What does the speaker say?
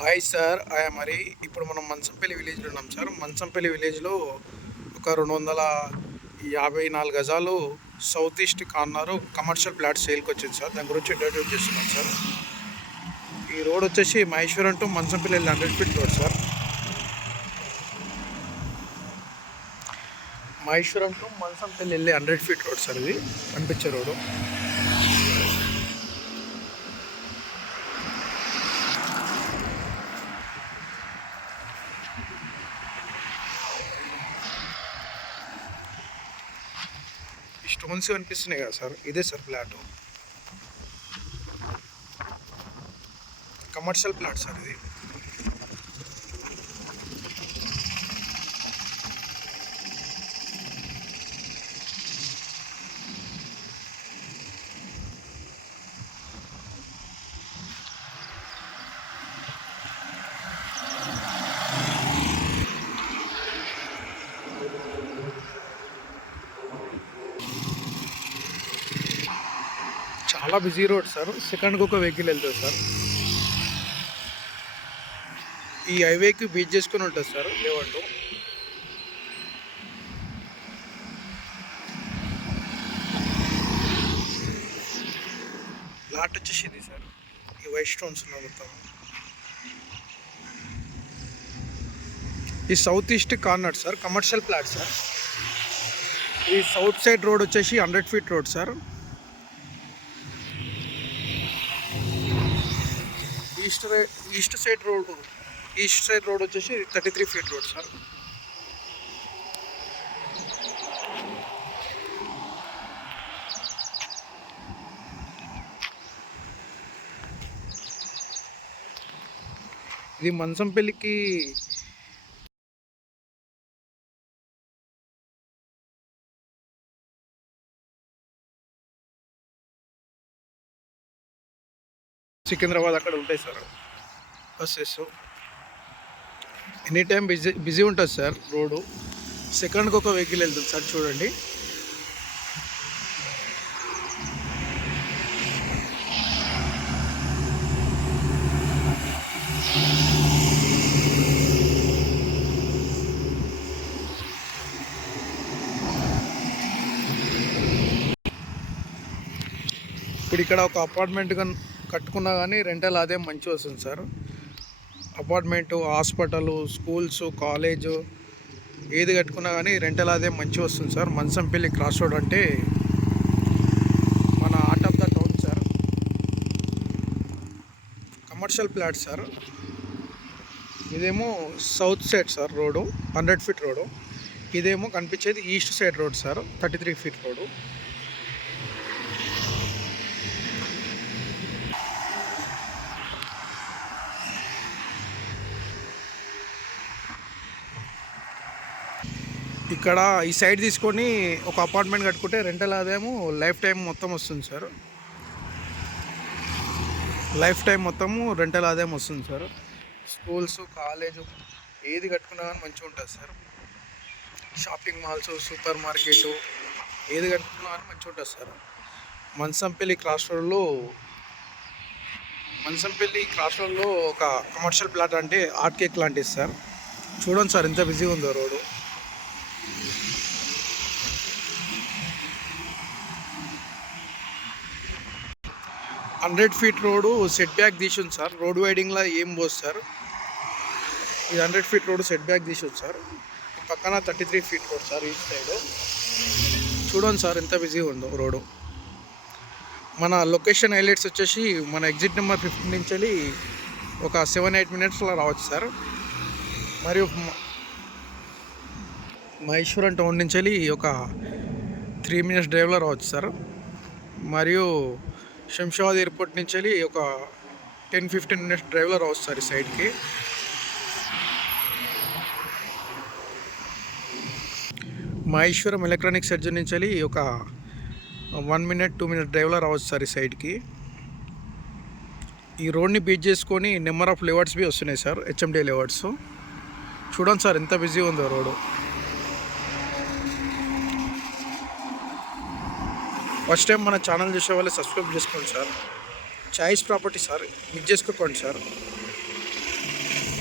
Hi sir, మరి ఇప్పుడు మనం మంచంపల్లి విలేజ్లో ఉన్నాం సార్. మంచంపల్లి విలేజ్లో ఒక 254 గజాలు south east corner commercial plot సేల్కి వచ్చింది సార్. దాని గురించి ఇంట్రడ్యూస్ చేస్తున్నాం సార్. ఈ రోడ్ వచ్చేసి Maheshwaram to Manchampalli 100 feet road sir. Maheshwaram to Manchampalli వెళ్ళే 100 ఫీట్ రోడ్ సార్. ఇది కనిపించే రోడ్డు. స్టోన్స్ కనిపిస్తున్నాయి కదా సార్, ఇదే sir plot. Commercial plot sir ఇది. చాలా బిజీ రోడ్ సార్. సెకండ్కి ఒక వెహికల్ వెళ్తుంది సార్. ఈ హైవేకి బీచ్ చేసుకుని ఉంటుంది సార్ లేవంటూ. ప్లాట్ వచ్చేసి ఇది సార్. ఈ వైట్ స్టోన్స్ ఉన్నాయి మొత్తం. ఈ south east corner sir, commercial plot sir. ఈ సౌత్ సైడ్ రోడ్ వచ్చేసి 100 feet road sir. East side road వచ్చేసి 33 ఫీట్ రోడ్ సార్. ఇది మంచంపల్లికి సికింద్రాబాద్ అక్కడ ఉంటాయి sir buses. Any time busy ఉంటుంది సార్ రోడ్డు. సెకండ్కి ఒక వెహికల్ వెళ్తుంది సార్. చూడండి, ఇప్పుడు ఇక్కడ ఒక అపార్ట్మెంట్ కట్టుకున్నా కానీ రెంటల్ అదే మంచిగా వస్తుంది sir. Apartment, hospital, schools, college ఏది కట్టుకున్నా కానీ రెంటల్ అదే మంచిగా వస్తుంది సార్. మంచంపల్లి క్రాస్ రోడ్ అంటే మన heart of the town sir. Commercial plot sir. ఇదేమో south side sir road, 100 feet road. ఇదేమో కనిపించేది east side road sir, 33 feet road. ఇక్కడ ఈ సైడ్ తీసుకొని ఒక అపార్ట్మెంట్ కట్టుకుంటే రెంటల్ ఆదాయము లైఫ్ టైం మొత్తం వస్తుంది సార్. లైఫ్ టైం మొత్తము రెంటల్ ఆదాయం వస్తుంది సార్. స్కూల్స్, కాలేజు ఏది కట్టుకున్నా కానీ మంచిగా ఉంటుంది sir. Shopping malls, super market ఏది కట్టుకున్నా కానీ మంచిగా ఉంటుంది సార్. మంచంపల్లి క్రాస్ రోడ్లో ఒక కమర్షియల్ ప్లాట్ అంటే ఆర్ట్ కేక్ లాంటిది సార్. చూడండి సార్ ఎంత బిజీగా ఉందో road. Hundred feet road set back తీసింది సార్. రోడ్ వైడింగ్లో ఏం పోదు సార్. ఇది 100 ఫీట్ రోడ్ సెట్ బ్యాక్ తీసింది సార్. పక్కన 33 ఫీట్ రోడ్ సార్ ఈ సైడ్. చూడండి సార్ ఎంత బిజీగా ఉందో రోడ్డు. మన లొకేషన్ హైలైట్స్ వచ్చేసి మన ఎగ్జిట్ నెంబర్ 15 నుంచి ఒక 7-8 మినిట్స్లో రావచ్చు సార్. మరియు మహేశ్వరం టౌన్ నుంచి ఒక 3 మినిట్స్ డ్రైవ్లో రావచ్చు సార్. మరియు శంషాబాద్ ఎయిర్పోర్ట్ నుంచి ఒక 10-15 మినిట్స్ డ్రైవ్లో రావచ్చు సార్ ఈ సైడ్కి. మహేశ్వరం ఎలక్ట్రానిక్ సర్జన్ నుంచి ఒక 1 మినిట్ 2 మినిట్ డ్రైవ్లో రావచ్చు సార్ ఈ సైడ్కి. ఈ రోడ్ని బీచ్ చేసుకొని నెంబర్ ఆఫ్ లేఅవుట్స్ బి వస్తున్నాయి సార్, హెచ్ఎండి లేఅవుట్స్. చూడండి సార్ ఎంత బిజీ ఉందో రోడ్డు. ఫస్ట్ టైం మన ఛానల్ చూసే వాళ్ళు సబ్స్క్రైబ్ చేసుకోండి sir. Choice property sir, miss చేసుకోకండి సార్.